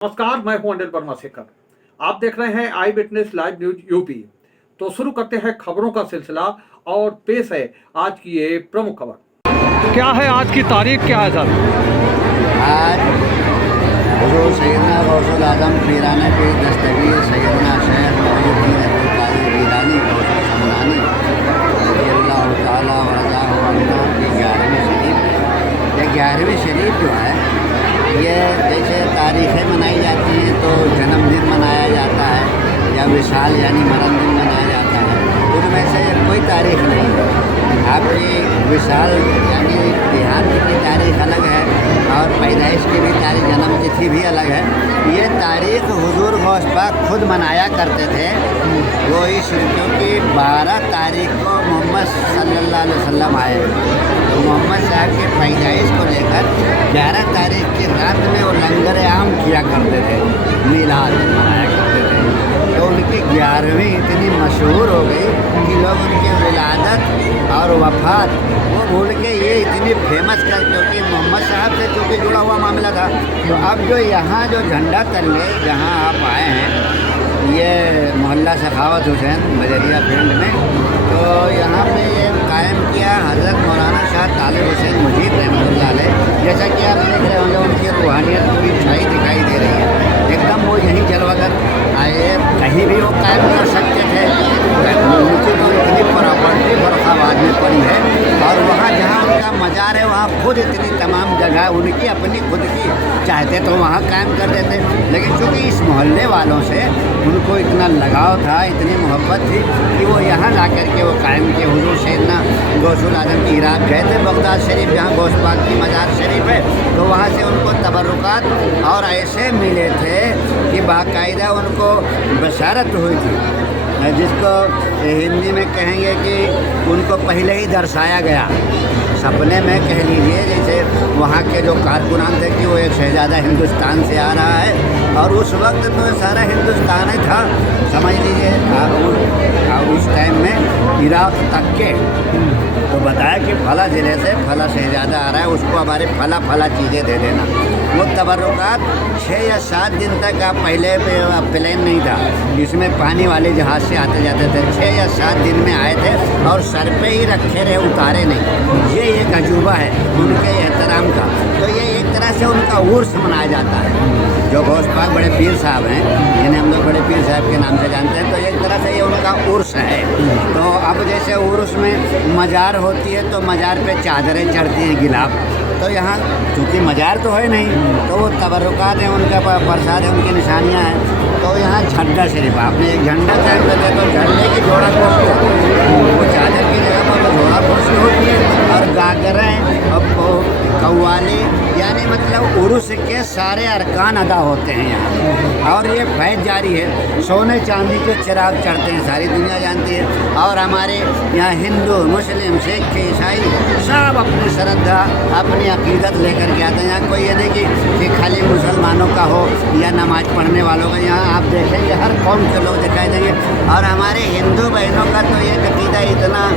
नमस्कार, मैं हूं अनिल वर्मा शेखर। आप देख रहे हैं आई विटनेस लाइव न्यूज यूपी। तो शुरू करते हैं खबरों का सिलसिला और पेश है आज की ये प्रमुख खबर। क्या है आज की तारीख, क्या है सर? आज हुजूर सैयदना गौसुल आजम पीराने पे दस्तगीर सैयदना शेख मोहिउद्दीन अब्दुल कादिर जीलानी गौसुल समदानी रज़ियल्लाहु ताला व रज़ाहु अन्हु की 11वीं शरीफ। ये 11वीं शरीफ जो है ये जैसे तारीखें मनाई जाती हैं तो जन्मदिन मनाया जाता है या विशाल यानी मरण दिन मनाया जाता है। उनमें से कोई तारीख नहीं है। आपकी विशाल यानी देहांत की तारीख अलग है और पैदाइश की भी तारीख, जन्म तिथि भी अलग है। ये तारीख हुजूर गौस पाक खुद मनाया करते थे। वो इस क्योंकि 12 तारीख को मोहम्मद सल्लल्लाहु अलैहि वसल्लम आए, तो मोहम्मद साहब के पैदाइश को लेकर 11 तारीख की रात में वो लंगर आम किया करते थे, मिलाद मनाया करते थे। तो उनकी 11वीं इतनी मशहूर हो गई कि लोग उनकी विलादत और वफ़ात वो भूल के ये इतनी फेमस कर, क्योंकि मोहम्मद साहब से चूँकि जुड़ा हुआ मामला था। तो अब जो यहाँ जो झंडा तले जहाँ आप आए हैं, ये मोहल्ला सखावत हुसैन बजरिया फील्ड में, तो यहाँ पे ये कायम किया हज़रत मौलाना शाह तालिब हुसैन मुजीब रहमतुल्लाह अलैह। जैसा कि आप देख रहे होंगे उनकी रूहानियत पूरी छाई दिखाई दे रही है एकदम। वो यहीं जलवागर आए, कहीं भी वो कायम कर सकते थे। उनकी तो इतनी प्रॉपर्टी फर्रुखाबाद में पड़ी है और वहाँ जहाँ उनका मज़ार है वहाँ खुद इतनी तमाम जगह उनकी अपनी खुद की, चाहते तो वहाँ कायम कर देते। लेकिन चूँकि इस मोहल्ले वालों से उनको इतना लगाव था, इतनी मोहब्बत थी कि वो यहाँ ला कर के वो कायम किए। हुजूर सैयदना गौसुल आजम की इराक गए थे बगदाद शरीफ, जहाँ गौस पाक की मज़ार शरीफ है, तो वहाँ से उनको तबर्रुकात और ऐसे मिले थे कि बाकायदा उनको बशारत हुई थी, जिसको हिंदी में कहेंगे कि उनको पहले ही दर्शाया गया सपने में, कह लीजिए। जैसे वहाँ के जो कारकुनान थे कि वो एक शहजादा हिंदुस्तान से आ रहा है और उस वक्त तो सारा हिंदुस्तान ही था, समझ लीजिए। उस टाइम में इराक तक के तो बताया कि फला ज़िले से फला शहजादा आ रहा है, उसको हमारे फला चीज़ें दे देना। वो तबर्रुकात 6 या 7 दिन तक आप पहले प्लेन नहीं था, जिसमें पानी वाले जहाज़ से आते जाते थे। 6 या 7 दिन में आए थे और सर पे ही रखे रहे, उतारे नहीं। ये एक अजूबा है उनके एहतराम का। तो ये एक तरह से उनका उर्स मनाया जाता है। जो गौस पाक बड़े पीर साहब हैं, जिन्हें हम लोग बड़े पीर साहब के नाम से जानते हैं, तो एक तरह से ये उनका उर्स है। तो अब जैसे उर्स में मज़ार होती है तो मज़ार पे चादरें चढ़ती हैं, गिलाफ। तो यहाँ चूँकि मज़ार तो है नहीं, तो वो तबर्रुकात हैं, उनका प्रसाद है, उनकी निशानियाँ हैं। तो यहाँ झंडा शरीफ, आपने एक झंडा कायम कर दिया तो झंडे की जोड़ा कुर्सी होती है, वो चादर की जगह पर जोड़ा कुर्सी होती है और गागरें और कव्वाली, यानी मतलब उर्स के सारे अरकान अदा होते हैं यहाँ। और ये फैज़ जारी है, सोने चांदी के चिराग चढ़ते हैं, सारी दुनिया जानती है। और हमारे यहाँ हिंदू, मुस्लिम, सिख, ईसाई सब अपनी श्रद्धा, अपनी अकीदत लेकर के आते हैं। यहाँ कोई ये नहीं कि खाली मुसलमानों का हो या नमाज पढ़ने वालों का। यहाँ आप देखेंगे हर कौम के लोग दिखाई देंगे। और हमारे हिंदू बहनों का तो ये अकीदा इतना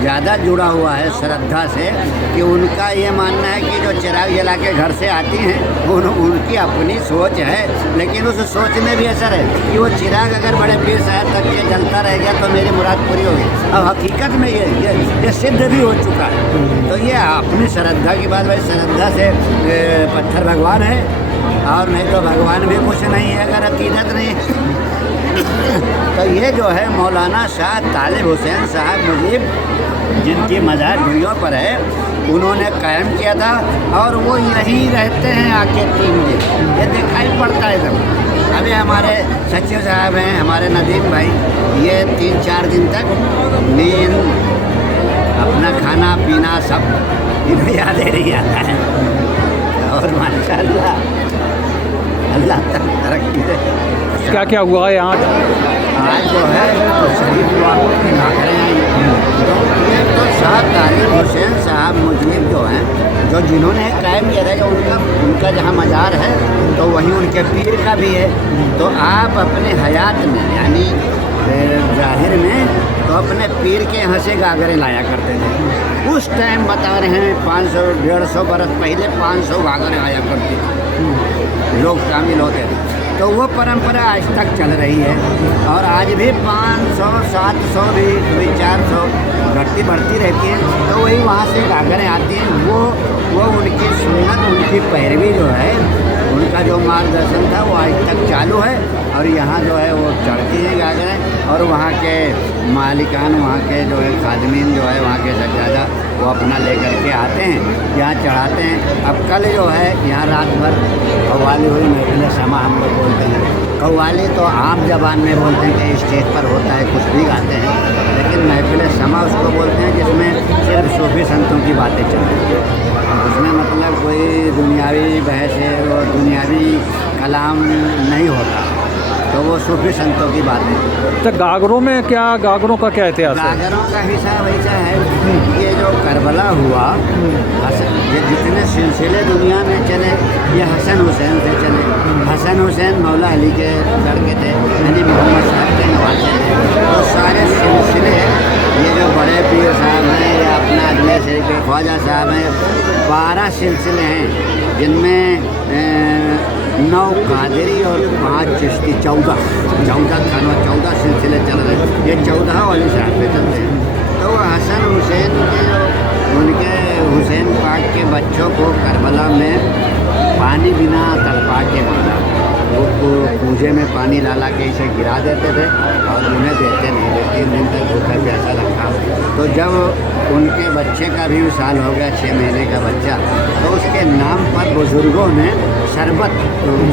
ज़्यादा जुड़ा हुआ है श्रद्धा से कि उनका ये मानना है कि जो चिराग जला के घर से आती हैं उनकी अपनी सोच है, लेकिन उस सोच में भी असर है कि वो चिराग अगर बड़े पीर साहब तक के जलता रह गया तो मेरी मुराद पूरी होगी। अब हकीकत में ये सिद्ध भी हो चुका है। तो ये अपनी श्रद्धा की बात, भाई श्रद्धा से पत्थर भगवान है और नहीं तो भगवान भी कुछ नहीं है अगर अकीदत नहीं। तो ये जो है मौलाना शाह तालिब हुसैन साहब मुजीब, जिनकी मज़ार दुनिया पर है, उन्होंने कायम किया था और वो यहीं रहते हैं आके 3 दिन। ये दिखाई पड़ता है सब। अभी हमारे सचिव साहब हैं, हमारे नदीम भाई, ये 3-4 दिन तक नींद, अपना खाना पीना सब इन्हें याद ही नहीं आता है। और माशाअल्लाह अल्लाह तक तरक्की दे। क्या क्या हुआ है यहाँ? आज जो है तो शरीफ वालों की नाकरें आई। तो ये तो शाह तालिब हुसैन साहब मुजीब जो हैं, जो जिन्होंने कायम किया था, उनका जहाँ मज़ार है तो वहीं उनके पीर का भी है। तो आप अपने हयात में यानी ज़ाहिर में तो अपने पीर के यहाँ से गागरें लाया करते थे। उस टाइम बता रहे हैं 500-150 बरस पहले 500 गागरें आया करती थी। लोग शामिल होते थे। तो वो परंपरा आज तक चल रही है और आज भी 500 700 भी 400 घटती बढ़ती रहती है। तो वही वहाँ से गागरें आती हैं, वो उनकी सुन्नत, उनकी पैरवी जो है, उनका जो मार्गदर्शन था वो आज तक चालू है। और यहाँ जो है वो चढ़ती है गागरें और वहाँ के मालिकान, वहाँ के जो है खादमीन जो है, वहाँ के सज्जादा वो अपना लेकर के आते हैं, यहाँ चढ़ाते हैं। अब कल जो है यहाँ रात भर कव्वाली हुई, महफिल समा हम लोग बोलते हैं। कव्वाली तो आम ज़बान में बोलते हैं कि स्टेज पर होता है, कुछ भी गाते हैं, लेकिन महफिल समा उसको बोलते हैं जिसमें सिर्फ सूफी संतों की बातें चलती हैं। उसमें मतलब कोई दुनियावी बहस है और दुनियावी कलाम नहीं होता, तो वो सूफी संतों की बातें। तो गागरों में क्या, गागरों का क्या इतिहास है? गागरों का हिसाब ऐसा है, ये जो करबला हुआ, ये जितने सिलसिले दुनिया में चले ये हसन हुसैन से चले। हसन हुसैन मौला अली के लड़के थे, यानी मोहम्मद साहब के नवासे थे। तो सारे सिलसिले, ये जो बड़े पीर साहब हैं या अपना अजमेर शरीफ के ख्वाजा साहब हैं, 12 सिलसिले हैं जिनमें 9 कादरी और 5 चिश्ती, 14 खानों 14 सिलसिले चल रहे हैं। ये 14 वाली साहब पे चलते हैं। तो वो हसन हुसैन के जो उनके हुसैन पाक के बच्चों को करबला में पानी बिना तड़पा के मारा, वो पूजे में पानी डाला के इसे गिरा देते थे और उन्हें देते नहीं थे, 3 दिन तक भूखा प्यासा रखा। तो जब उनके बच्चे का भी साल हो गया, 6 महीने का बच्चा, तो उसके नाम पर बुज़ुर्गों ने शरबत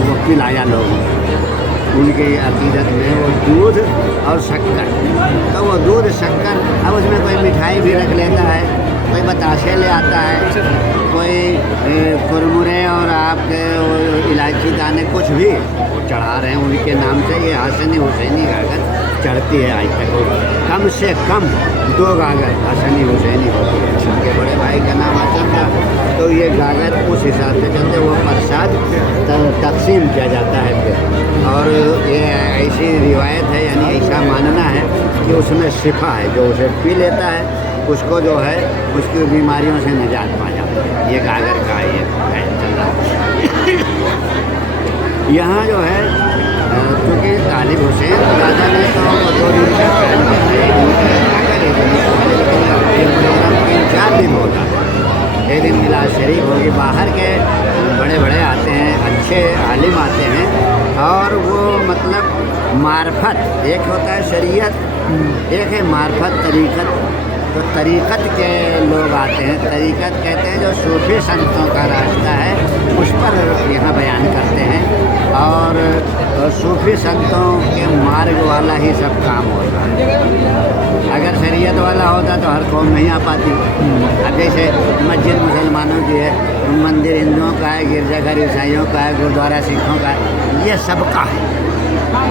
वो पिलाया लोगों को। उनके अकीदत में वो दूध और शक्कर, तो वो दूध शक्कर, अब उसमें कोई मिठाई भी रख लेता है, कोई बताशे ले आता है, कोई कुरमुरे और आपके इलायची दाने कुछ भी चढ़ा रहे हैं उनके नाम से। ये हसनी हुसैनी गागर चढ़ती है आज तक। कम से कम 2 गागर हसनी हुसैनी होती है। उनके बड़े भाई का नाम हसन था, तो ये गागर उस हिसाब से चलते, वो प्रसाद तकसीम किया जाता है फिर। और ये ऐसी रिवायत है, यानी ऐसा मानना है कि उसमें शिफा है, जो उसे पी लेता है उसको जो है उसकी बीमारियों से निजात पा जाती है। ये गागर का ये चल रहा है। यहाँ जो है क्योंकि तालिब हुसैन राजा ने तो 2 दिन का प्लान किया है, 3-4 दिन होता है। एक दिन मिलाद शरीफ होगी, बाहर के बड़े बड़े आते हैं, अच्छे आलिम आते हैं, और वो मतलब मार्फत, एक होता है शरीयत, एक है मार्फत तरीक़त। तो तरीक़त के लोग आते हैं, तरीक़त कहते हैं जो सूफी संतों का रास्ता है, उस पर यहाँ बयान करते हैं। और सूफी संतों के मार्ग वाला ही सब काम होता है। अगर शरीयत वाला होता तो हर कौम नहीं आ पाती। अब जैसे मस्जिद मुसलमानों की है, मंदिर हिंदुओं का है, गिरजाघर ईसाइयों का है, गुरुद्वारा सिखों का है, ये सबका है।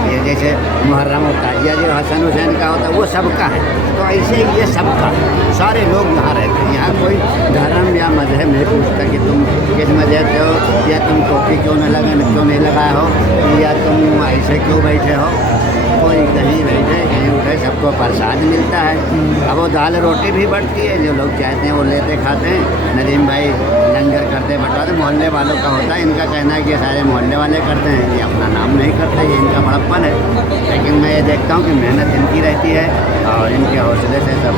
ये जैसे मुहर्रम होता है या जो हसन हुसैन का होता है वो सबका है। तो ऐसे ही ये सबका, सारे लोग यहाँ रहते हैं। यहाँ कोई धर्म या मजहब नहीं पूछता कि तुम किस मजहब से हो, या तुम टोपी क्यों नहीं लगाए हो, या तुम ऐसे क्यों बैठे हो। कोई कहीं बैठे कहीं उठे, सबको प्रसाद मिलता है। अब वो दाल रोटी भी बढ़ती है, जो लोग चाहते हैं वो लेते खाते हैं। नदीम भाई लंगर करते बंटवाते, मोहल्ले वालों का होता है। इनका कहना है कि ये सारे मोहल्ले वाले करते हैं, ये अपना नाम नहीं करते, ये इनका बड़प्पन है। लेकिन मैं ये देखता हूँ कि मेहनत इनकी रहती है और इनके हौसले से सब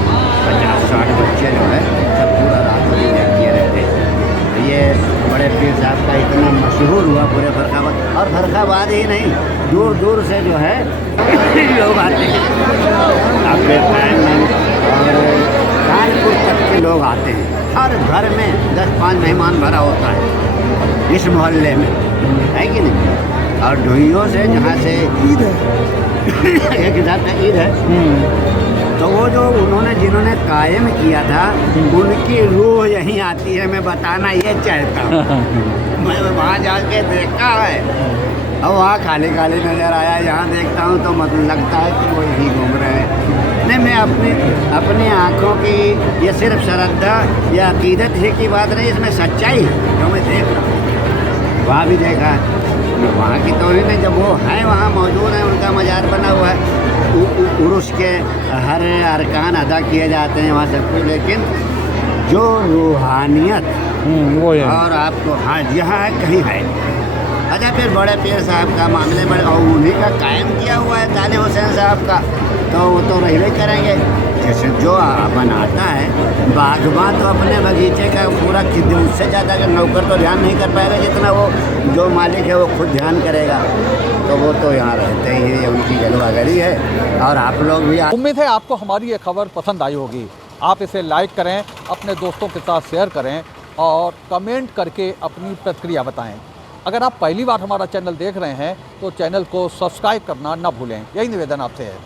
50-60 बच्चे जो है सब पूरा रात को किए रहते हैं। ये बड़े पीर साहब का इतना मशहूर हुआ पूरे फर्रुखाबाद, और फर्रुखाबाद ही नहीं, दूर दूर से जो है लोग आते हैं। आपके और कानपुर तक के लोग आते हैं। हर घर में 10-5 मेहमान भरा होता है इस मोहल्ले में, है कि नहीं। और ढूइयों से, जहाँ से ईद है एक हिसाब से ईद है, तो वो जो उन्होंने जिन्होंने कायम किया था उनकी रूह यहीं आती है। मैं बताना ये चाहता हूँ। मैं वहाँ जाके देखा है और वहाँ खाली खाली नज़र आया। यहाँ देखता हूँ तो मतलब लगता है कि वो यहीं घूम रहे हैं। नहीं, मैं अपनी आँखों की, ये सिर्फ श्रद्धा या अकीदत ही की बात नहीं, इसमें सच्चाई है जो मैं देख रहा हूँ। वहाँ भी देखा है, वहाँ की तो नहीं, जब वो हैं वहाँ मौजूद हैं, उनका मज़ार बना हुआ है, उर्स के हर अरकान अदा किए जाते हैं वहाँ सब कुछ। लेकिन जो रूहानियत वो है, और आपको हाँ यहाँ है कहीं है, अच्छा, फिर बड़े पीर साहब का मामले बड़े और उन्हीं का कायम किया हुआ है तालिब हुसैन साहब का, तो वो तो रहबे करेंगे। जैसे जो बनाता है बागबान तो अपने बगीचे का पूरा उससे ज़्यादा अगर नौकर तो ध्यान नहीं कर पाएगा जितना वो जो मालिक है वो खुद ध्यान करेगा। तो वो तो यहाँ रहते ही है, उनकी जलवागरी है। और आप लोग भी उम्मीद है आपको हमारी ये खबर पसंद आई होगी। आप इसे लाइक करें, अपने दोस्तों के साथ शेयर करें और कमेंट करके अपनी प्रतिक्रिया बताएं। अगर आप पहली बार हमारा चैनल देख रहे हैं तो चैनल को सब्सक्राइब करना ना भूलें। यही निवेदन आपसे है।